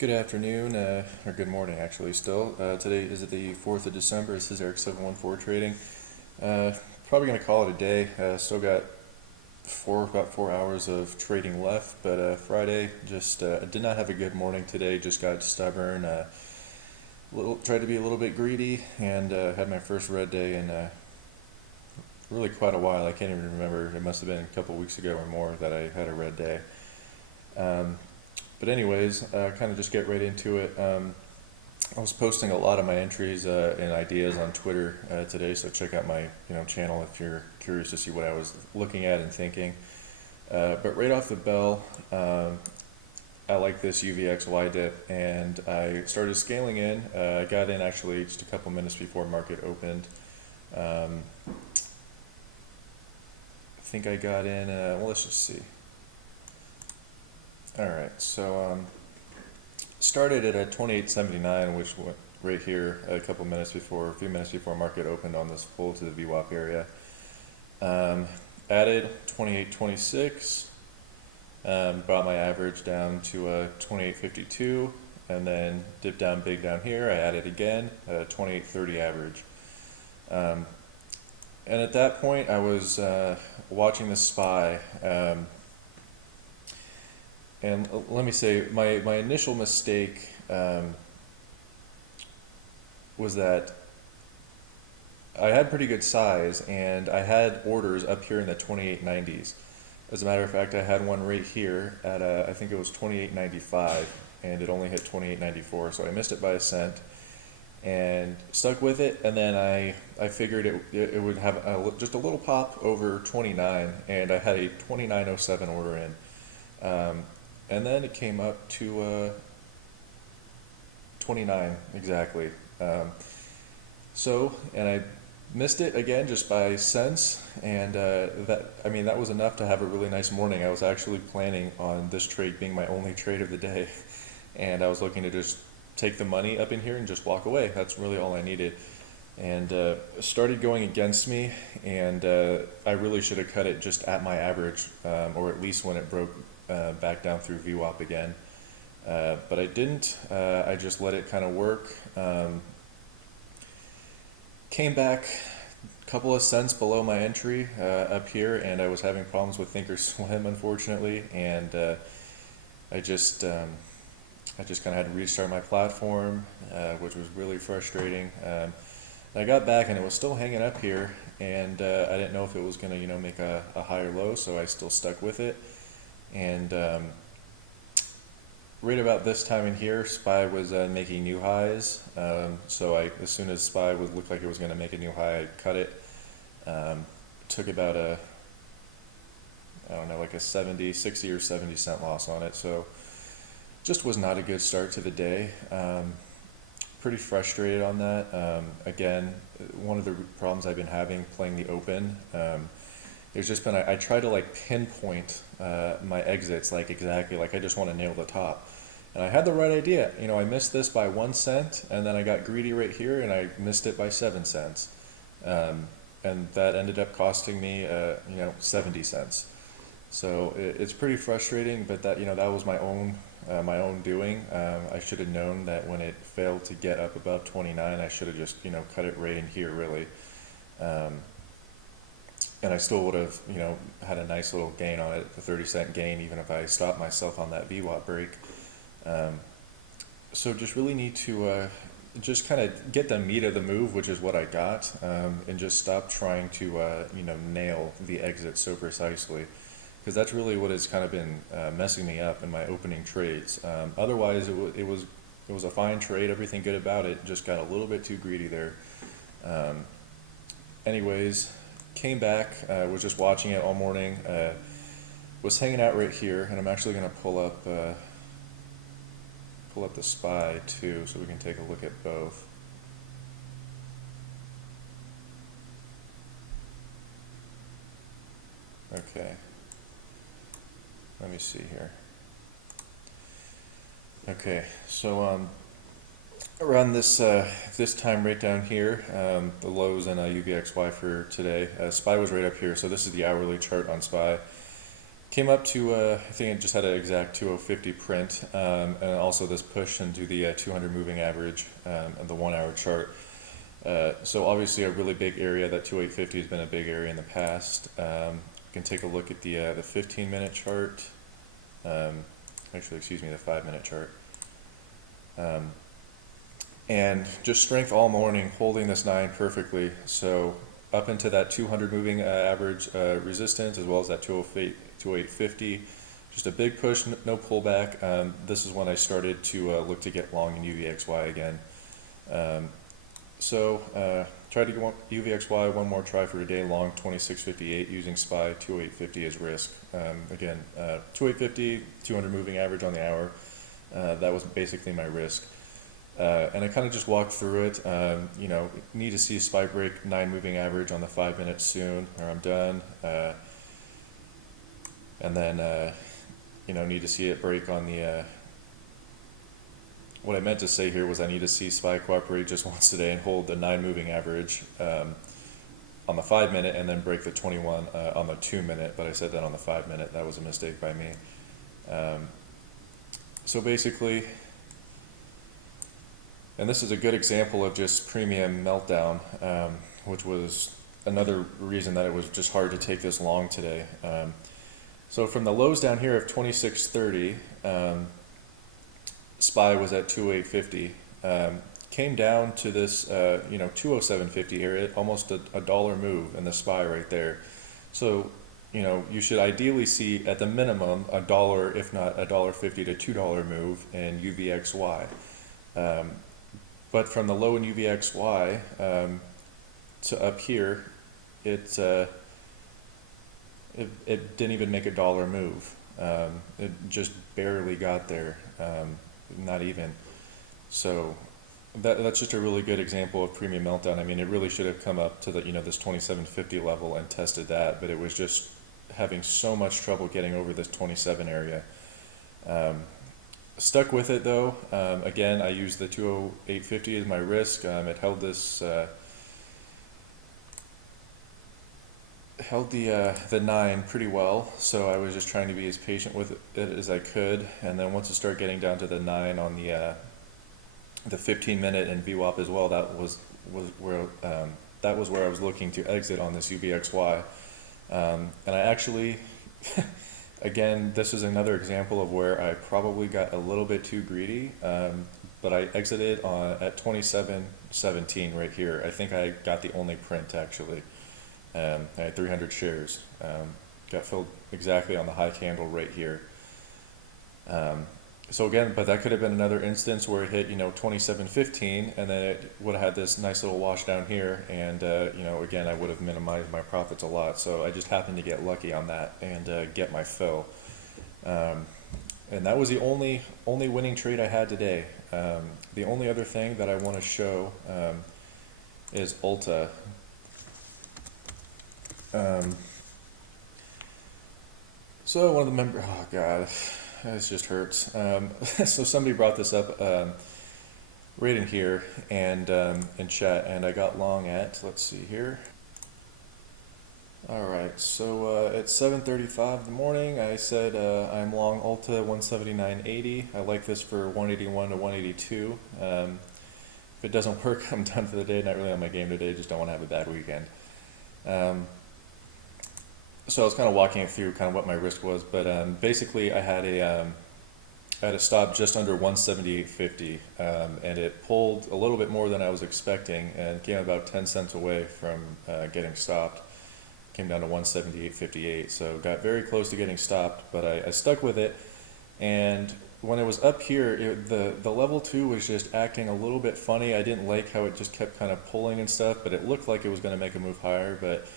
Good afternoon, or good morning actually still. Today is the 4th of December. This is Eric 714 Trading. Uh, Probably going to call it a day. Still got about 4 hours of trading left, but Friday just did not have a good morning today. Just got stubborn. Tried to be a little bit greedy, and had my first red day in really quite a while. I can't even remember. It must have been a couple weeks ago or more that I had a red day. Um, but anyways, kind of just get right into it. I was posting a lot of my entries and ideas on Twitter today, so check out my channel if you're curious to see what I was looking at and thinking. But right off the bell, I like this UVXY dip, and I started scaling in. I got in actually just a couple minutes before market opened. I think I got in. Well, let's just see. All right, so started at a 28.79, which went right here a few minutes before market opened on this pull to the VWAP area. Added 28.26, brought my average down to 28.52, and then dipped down big down here. I added again at a 28.30 average. And at that point, I was watching the SPY. And let me say, my initial mistake was that I had pretty good size, and I had orders up here in the 28.90s. As a matter of fact, I had one right here at I think it was 28.95, and it only hit 28.94, so I missed it by a cent and stuck with it. And then I figured it would have just a little pop over 29, and I had a 29.07 order in. And then it came up to 29 exactly. And I missed it again just by cents, and that was enough to have a really nice morning. I was actually planning on this trade being my only trade of the day, and I was looking to just take the money up in here and just walk away. That's really all I needed. And started going against me, and I really should have cut it just at my average, or at least when it broke back down through VWAP again. But I didn't. I just let it kind of work. Came back a couple of cents below my entry up here, and I was having problems with Thinkorswim, unfortunately, and I just kind of had to restart my platform, which was really frustrating. I got back, and it was still hanging up here, and I didn't know if it was going to make a higher low, so I still stuck with it. And right about this time in here, SPY was making new highs. So as soon as SPY looked like it was going to make a new high, I cut it. Took about like a 60 or 70 cent loss on it. So just was not a good start to the day. Pretty frustrated on that. Again, one of the problems I've been having playing the open, it's just been I try to pinpoint my exits exactly, I just want to nail the top. And I had the right idea. I missed this by 1 cent, and then I got greedy right here, and I missed it by 7 cents. And that ended up costing me 70 cents. So it's pretty frustrating, but that was my own doing. I should have known that when it failed to get up above 29, I should have just cut it right in here, really. And I still would have, had a nice little gain on it, a 30-cent gain, even if I stopped myself on that VWAP break. So just really need to just kind of get the meat of the move, which is what I got, and just stop trying to, nail the exit so precisely, because that's really what has kind of been messing me up in my opening trades. Otherwise, it was a fine trade, everything good about it, just got a little bit too greedy there. Anyways. Came back, was just watching it all morning, was hanging out right here, and I'm actually going to pull up the SPY too, so we can take a look at both. Okay, let me see here. Okay, so around this time right down here, the lows in UVXY for today, SPY was right up here, so this is the hourly chart on SPY. Came up to, I think it just had an exact 2050 print, and also this push into the 200 moving average and the 1 hour chart. So obviously a really big area. That 2850 has been a big area in the past. You can take a look at the 15-minute chart. Actually, excuse me, the 5-minute chart. And just strength all morning, holding this 9 perfectly. So up into that 200 moving average resistance, as well as that 2850. Just a big push, no pullback. This is when I started to look to get long in UVXY again. Tried to go UVXY one more try for today, long 2658 using SPY 2850 as risk. Again, 2850, 200 moving average on the hour. That was basically my risk. And I kind of just walked through it. Need to see SPY break 9 moving average on the 5 minutes soon, or I'm done. And then, need to see it break on the, what I meant to say here was I need to see SPY cooperate just once today and hold the 9 moving average on the 5 minute, and then break the 21 on the 2 minute, but I said that on the 5 minute. That was a mistake by me. So basically, and this is a good example of just premium meltdown, which was another reason that it was just hard to take this long today. So from the lows down here of 2630, SPY was at 2850, came down to this 20750 area, almost a dollar move in the SPY right there. So you should ideally see at the minimum a dollar, if not $1.50 to $2 move in UVXY. But from the low in UVXY to up here, it didn't even make a dollar move. It just barely got there, not even. So that's just a really good example of premium meltdown. I mean, it really should have come up to the this 2750 level and tested that, but it was just having so much trouble getting over this 27 area. Stuck with it though. Again, I used the 20850 as my risk. It held this, held the 9 pretty well. So I was just trying to be as patient with it as I could. And then once it started getting down to the 9 on the 15-minute and VWAP as well, that was where I was looking to exit on this UVXY. And I actually. Again, this is another example of where I probably got a little bit too greedy, but I exited at 27.17 right here. I think I got the only print actually. I had 300 shares. Got filled exactly on the high candle right here. So again, but that could have been another instance where it hit 27.15, and then it would have had this nice little wash down here, and again, I would have minimized my profits a lot. So I just happened to get lucky on that and get my fill. And that was the only winning trade I had today. The only other thing that I want to show is ULTA. So one of the members, oh god. This just hurts. So somebody brought this up right in here and in chat, and I got long at, let's see here. All right, so at 7:35 in the morning, I said I'm long ULTA 179.80. I like this for 181 to 182. If it doesn't work, I'm done for the day. Not really on my game today. Just don't want to have a bad weekend. So I was kind of walking it through kind of what my risk was, but basically I had a stop just under 178.50, and it pulled a little bit more than I was expecting and came about 10 cents away from getting stopped. Came down to 178.58, so got very close to getting stopped, but I stuck with it. And when it was up here, the level 2 was just acting a little bit funny. I didn't like how it just kept kind of pulling and stuff, but it looked like it was going to make a move higher, but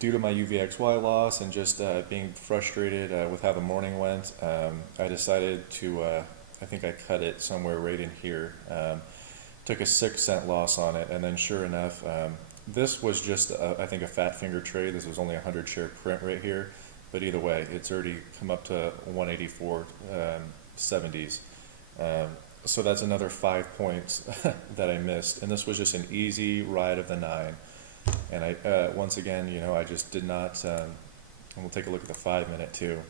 due to my UVXY loss and just being frustrated with how the morning went, I decided to, I think I cut it somewhere right in here. Took a 6-cent loss on it, and then sure enough, this was just, I think, a fat finger trade. This was only a 100 share print right here, but either way, it's already come up to 184.70s. So that's another 5 points that I missed, and this was just an easy ride of the 9. And I, once again, I just did not, and we'll take a look at the 5 minute too.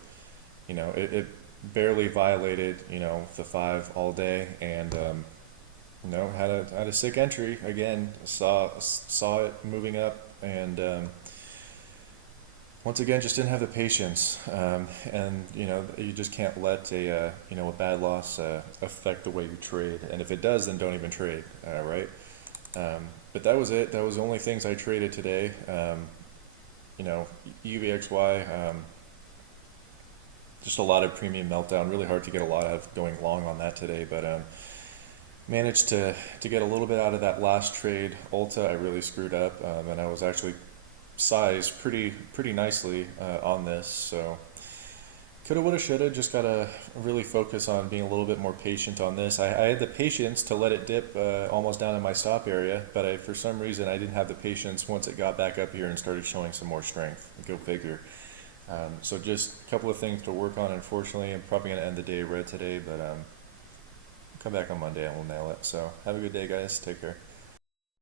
it barely violated, the 5 all day, and had a sick entry again. Saw it moving up, and once again just didn't have the patience. And you just can't let a bad loss affect the way you trade. And if it does, then don't even trade, right? But that was it. That was the only things I traded today. UVXY. Just a lot of premium meltdown. Really hard to get a lot of going long on that today, but managed to get a little bit out of that last trade. ULTA, I really screwed up, and I was actually sized pretty nicely on this. So coulda, woulda, shoulda. Just gotta really focus on being a little bit more patient on this. I had the patience to let it dip almost down in my stop area, but for some reason I didn't have the patience once it got back up here and started showing some more strength. Go figure. So just a couple of things to work on. Unfortunately, I'm probably going to end the day red today, but come back on Monday and we'll nail it. So have a good day, guys. Take care.